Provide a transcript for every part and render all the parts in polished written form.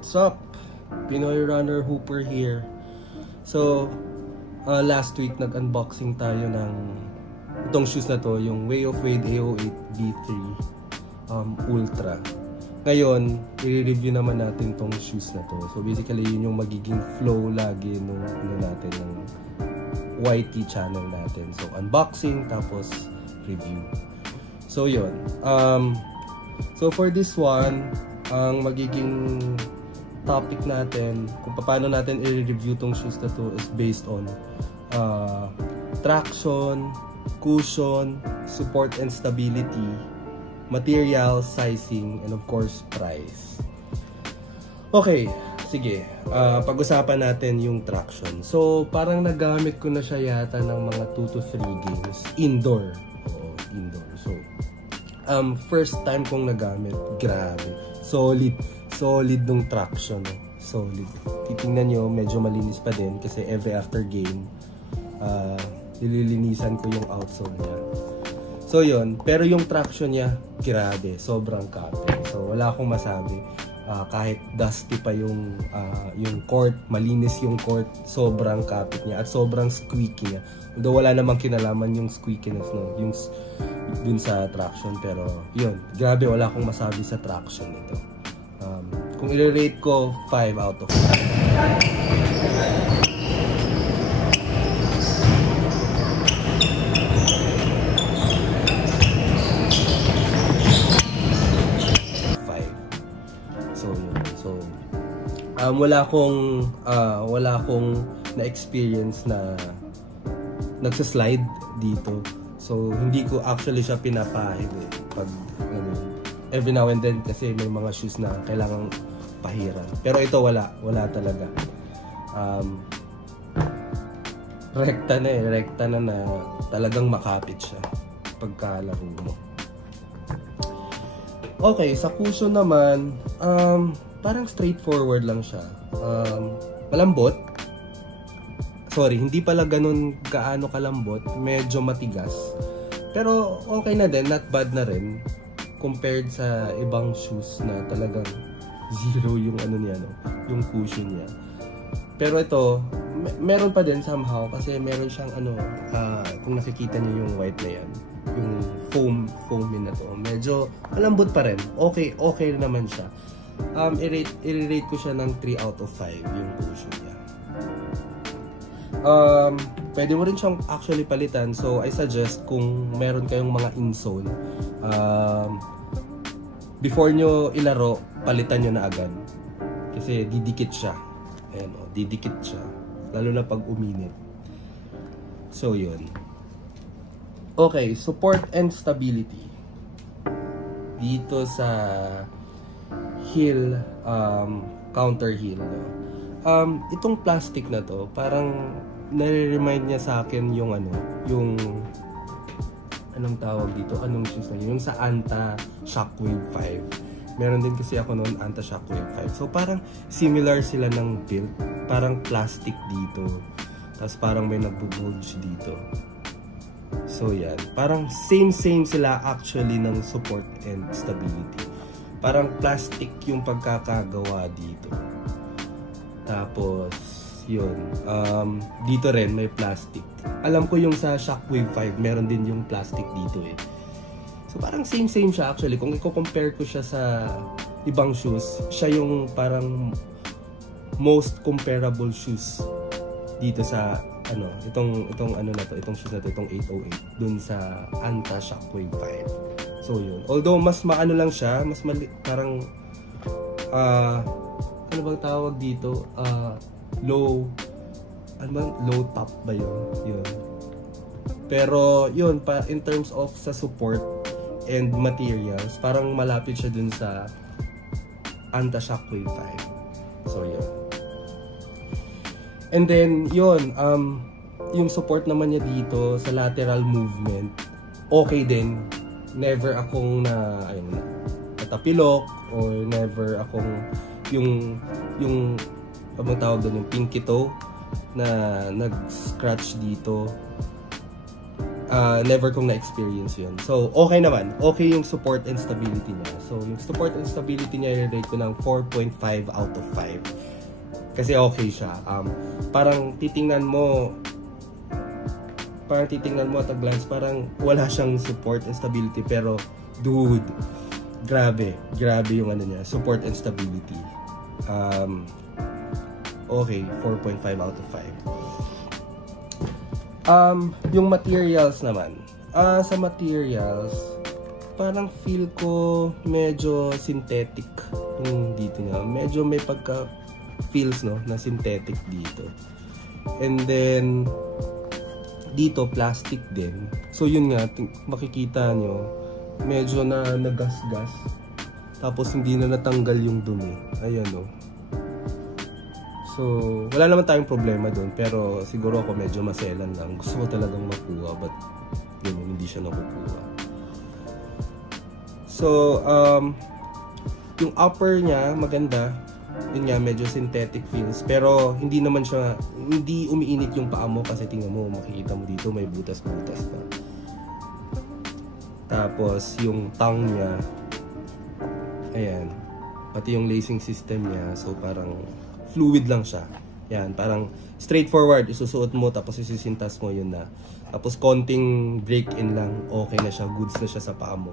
What's up? Pinoy Runner Hooper here. So, last week nag-unboxing tayo ng itong shoes na to, yung Way of Wade AO8 V3 Ultra. Ngayon, i-review naman natin tong shoes na to. So basically, yun yung magiging flow lagi nung natin ng YT channel natin. So unboxing, tapos review. So yun. So for this one, ang magiging topic natin, kung paano natin i-review tong shoes na to, is based on traction, cushion, support and stability, material, sizing, and of course, price. Okay, sige. Pag-usapan natin yung traction. So, parang nagamit ko na siya yata ng mga 2 to 3 games. Indoor. Oo, indoor. So, first time kong nagamit. Grabe. Solid. Solid nung traction. Solid. Titingnan nyo, medyo malinis pa din kasi every after game, nililinisan ko yung outsole niya. So yun, pero yung traction niya, grabe, sobrang kapit. So wala akong masabi. Kahit dusty pa yung court, malinis yung court, sobrang kapit niya at sobrang squeaky niya. Although wala namang kinalaman yung squeakiness, no, yung dun sa traction, pero yun, grabe, wala akong masabi sa traction nito. Kung i-rate ko, 5 out of 5. Wala akong na-experience na nagsa-slide dito. So hindi ko actually siya pinapahid pag every now and then kasi may mga shoes na kailangang pahiran. Pero ito wala talaga. Rekta na talagang makapit siya pagkalaro mo. Okay, sa cushion naman, parang straightforward lang siya. Malambot. Sorry, hindi pala ganun gaano kalambot. Medyo matigas. Pero okay na din, not bad na rin. Compared sa ibang shoes na talagang zero yung ano niya, no? Yung cushion niya. Pero ito, meron pa din somehow kasi meron siyang ano, kung nakikita niyo yung white na yan, yung foam na to. Medyo malambot pa rin. Okay naman siya. I-rate ko siya ng 3 out of 5 yung cushion niya. Pwede mo rin siyang actually palitan. So I suggest kung meron kayong mga insole, before nyo ilaro, palitan nyo na agad. Kasi didikit siya. Ayan, didikit siya. Lalo na pag uminit. So yun. Okay, support and stability. Dito sa heel, counter heel, no? Itong plastic na to, parang nare-remind niya sa akin yung anong tawag dito, anong shoes na yun, yung sa Anta Shockwave 5. Meron din kasi ako noon Anta Shockwave 5. So parang similar sila ng build, parang plastic dito, tapos parang may nagbo-bulge dito. So yan, parang same sila actually ng support and stability. Parang plastic yung pagkakagawa dito. Tapos yun, dito rin may plastic. Alam ko yung sa Shockwave 5 meron din yung plastic dito eh. So parang same siya actually. Kung i-compare ko siya sa ibang shoes, siya yung parang most comparable shoes dito sa itong ano na to, itong shoes na to, itong 808 dun sa Anta Shockwave 5. So yun. Although mas maano lang siya, mas parang ano bang tawag dito? Low top ba yun? Yun. Pero yun, in terms of sa support and materials, parang malapit siya dun sa Anta Shockwave 5. So yun. And then yun, yung support naman niya dito sa lateral movement, okay din. Never akong natapilok or never akong yung ano tawag doon, yung pinky toe na nag-scratch dito. never kong na-experience yun. So, okay naman. Okay yung support and stability niya. So, yung support and stability niya, i-rate ko ng 4.5 out of 5. Kasi okay siya. Parang titingnan mo at a glance, parang wala siyang support and stability. Pero, dude, grabe yung ano niya, support and stability. Okay, 4.5 out of 5. Yung materials naman. Sa materials, parang feel ko medyo synthetic yung dito niya. Medyo may pagka feels, no, na synthetic dito. And then dito plastic din. So yun nga, makikita nyo medyo na nagasgas. Tapos hindi na natanggal yung dumi. Ayan, no. So, wala naman tayong problema doon, pero siguro ako medyo maselan lang. Gusto ko talagang makuha, but yun, hindi siya nakukuha. So, yung upper niya, maganda. Yun nga, medyo synthetic feels. Pero, hindi naman siya, hindi umiinit yung paa mo kasi tingnan mo, makikita mo dito, may butas-butas na. Tapos, yung tongue niya, ayan, pati yung lacing system niya, so parang fluid lang siya. Yan, parang straightforward, isusuot mo tapos isisintas mo, yun na. Tapos konting break-in lang, okay na siya, goods na siya sa paa mo.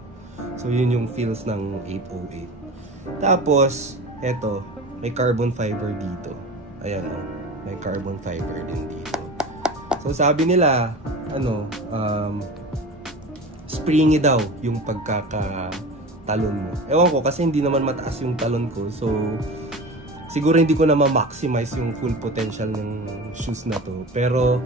So yun yung feels ng 808. Tapos, eto, may carbon fiber dito. Ayan, oh, may carbon fiber din dito. So sabi nila, springy daw yung pagkakatalon mo. Ewan ko, kasi hindi naman mataas yung talon ko, so siguro hindi ko na ma-maximize yung full potential ng shoes na to. Pero,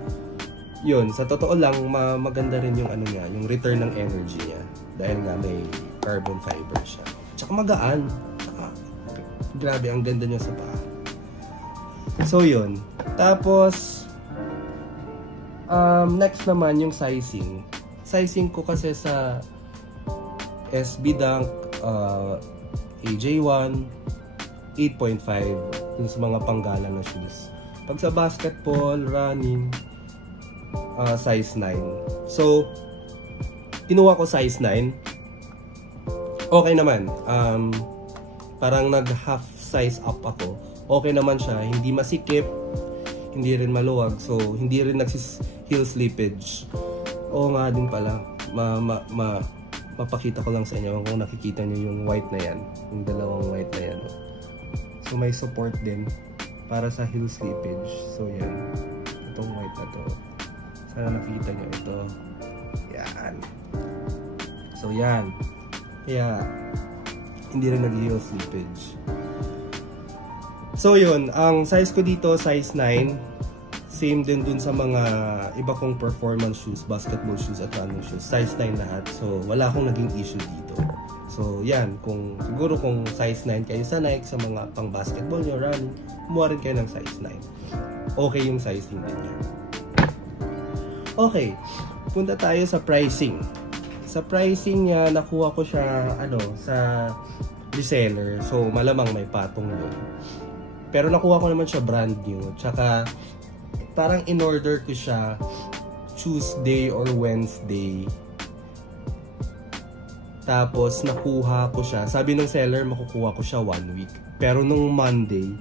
yun, sa totoo lang, maganda rin yung ano niya, yung return ng energy niya. Dahil nga may carbon fiber siya. Tsaka magaan. Tsaka, grabe, ang ganda niya sa paa. So, yun. Tapos, next naman yung sizing. Sizing ko kasi sa SB Dunk, AJ1, 8.5 dun sa mga panggala na shoes. Pag sa basketball, running, size 9. So, kinuha ko size 9. Okay naman. Parang nag-half size up ako. Okay naman siya. Hindi masikip, hindi rin maluwag. So, hindi rin heel slippage. Oo nga din pala. Mapakita ko lang sa inyo kung nakikita nyo yung white na yan. Yung dalawang white na yan. So may support din para sa heel slippage. So yan, itong white na to, sana nakita nyo ito. Yan. So yan, kaya hindi rin nag-heel slippage. So yun, ang size ko dito size 9. Same din dun sa mga iba kong performance shoes, basketball shoes at running shoes, size 9 lahat. So wala akong naging issue dito. So, yan. Siguro kung size 9 kayo sa Nike, sa mga pang basketball nyo, running, kumuha rin kayo ng size 9. Okay yung sizing din yan. Okay. Punta tayo sa pricing. Sa pricing niya, nakuha ko siya, sa reseller. So, malamang may patong yun. Pero nakuha ko naman siya brand new. Tsaka, parang in-order ko siya Tuesday or Wednesday. Tapos, nakuha ko siya. Sabi ng seller, makukuha ko siya 1 week. Pero nung Monday,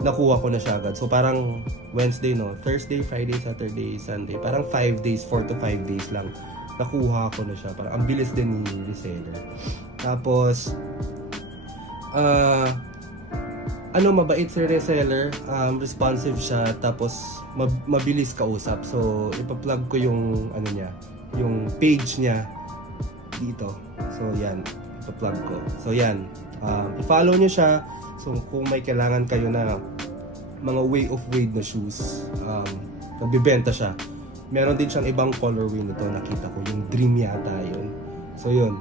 nakuha ko na siya agad. So, parang Wednesday, no? Thursday, Friday, Saturday, Sunday. Parang 5 days, 4 to 5 days lang. Nakuha ko na siya. Parang ang bilis din ni reseller. Tapos, mabait si reseller. Responsive siya. Tapos, mabilis kausap. So, ipa-plug ko yung, yung page niya dito. So, yan. Ipa-plug ko. So, yan. I-follow nyo siya. So, kung may kailangan kayo na mga way of wade na shoes, nagbibenta siya. Meron din siyang ibang colorway nito. Nakita ko. Yung Dream yata yun. So, yun.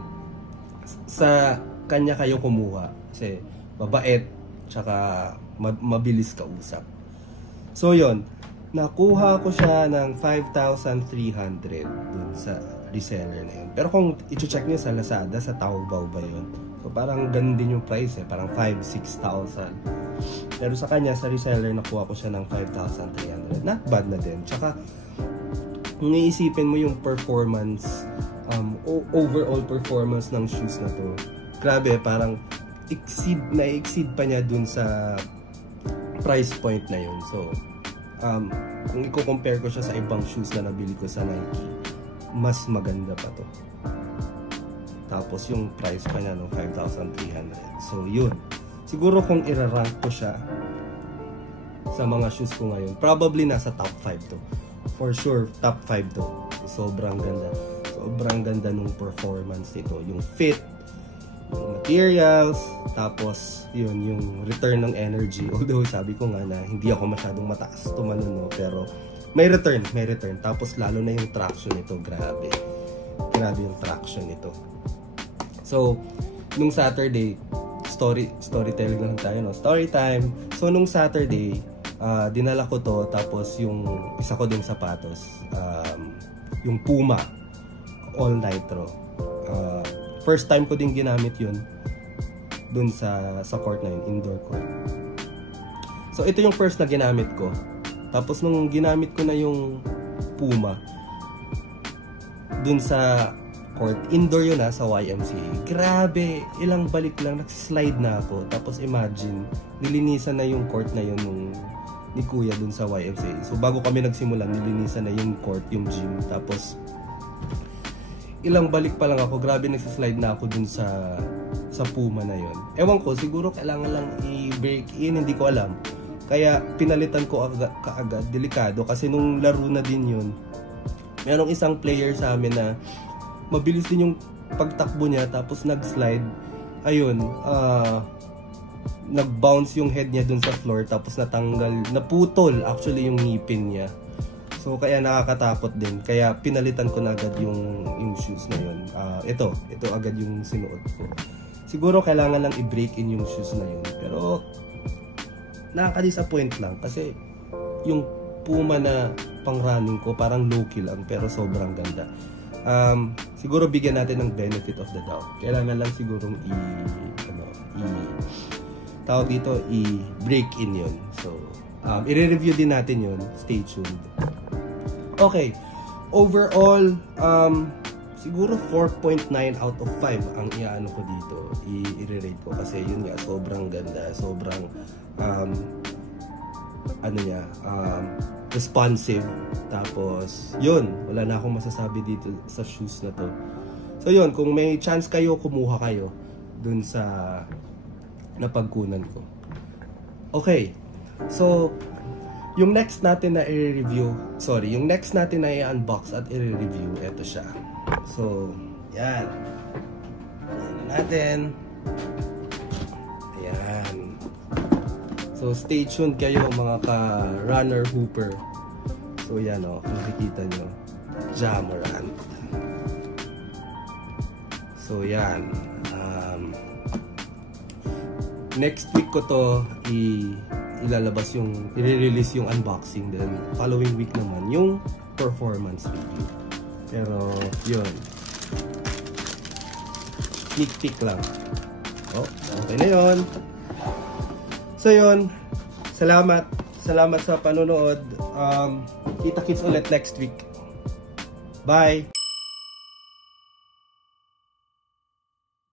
Sa kanya kayo kumuha. Kasi, mabait. Tsaka, mabilis kausap. So, yun. Nakuha ko siya ng 5,300 dun sa reseller na yun. Pero kung i-check nyo sa Lazada, sa Taobao ba yun? So parang ganun din yung price parang 5,000-6,000. Pero sa kanya, sa reseller, nakuha ko siya ng 5,300. Not bad na din. Tsaka, kung iisipin mo yung performance, overall performance ng shoes na to, grabe, parang exceed pa niya dun sa price point na yun. So, kung i-compare ko siya sa ibang shoes na nabili ko sa Nike, mas maganda pa to. Tapos yung price pa niya, no, 5,300. So, yun. Siguro kung irarank ko siya sa mga shoes ko ngayon, probably nasa top 5 to. For sure, top 5 to. Sobrang ganda. Sobrang ganda nung performance nito. Yung fit, yung materials, tapos yun, yung return ng energy. Although sabi ko nga na hindi ako masyadong mataas tumalon, no, pero may return. Tapos lalo na yung traction nito, grabe yung traction nito. So, nung Saturday, storytelling lang tayo, no? Story time. So, nung Saturday, dinala ko to, tapos yung isa ko ding sapatos, yung Puma All Nitro. First time ko din ginamit yun dun sa court na yun, indoor court. So, ito yung first na ginamit ko. Tapos, nung ginamit ko na yung Puma dun sa court, indoor yun sa YMCA. Grabe, ilang balik lang, nagslide na ako. Tapos imagine, nilinisan na yung court na yun ni Kuya dun sa YMCA. So bago kami nagsimula, nilinisan na yung court, yung gym. Tapos ilang balik pa lang ako, grabe nagsislide na ako dun sa Puma na yun. Ewan ko, siguro kailangan lang i-break in, hindi ko alam. Kaya pinalitan ko kaagad, delikado. Kasi nung laro na din yun, merong isang player sa amin na mabilis din yung pagtakbo niya, tapos nag-slide. Ayun, nag-bounce yung head niya dun sa floor, tapos naputol actually yung ngipin niya. So kaya nakakatakot din. Kaya pinalitan ko na agad yung shoes na yun. Ito agad yung sinuot ko. Siguro kailangan lang i-break in yung shoes na yun. Pero nakaka-disappoint lang kasi yung Puma na pang running ko parang low-key lang, pero sobrang ganda. Siguro bigyan natin ng benefit of the doubt. Kailangan lang sigurong i-break in yun. So, i-review din natin yun. Stay tuned. Okay. Overall, siguro 4.9 out of 5 ang iaano ko dito. I-rate ko kasi yun nga, sobrang ganda. Sobrang, responsive. Tapos, yun, wala na akong masasabi dito sa shoes na to. So, yun, kung may chance kayo, kumuha kayo dun sa napagkunan ko. Okay. So, yung next natin na i-unbox at i-review, eto siya. So, yan. Yan natin. Ayan. So, stay tuned kayo mga ka-runner hooper. So, yan o. Nakikita nyo. Ja Morant. So, yan. Next week ko to ilalabas i-release yung unboxing. Then, following week naman, yung performance review. Pero, yun. Sneak peek lang. Oh, okay na yun. So yun, salamat sa panonood. Kita-kits ulit next week. Bye!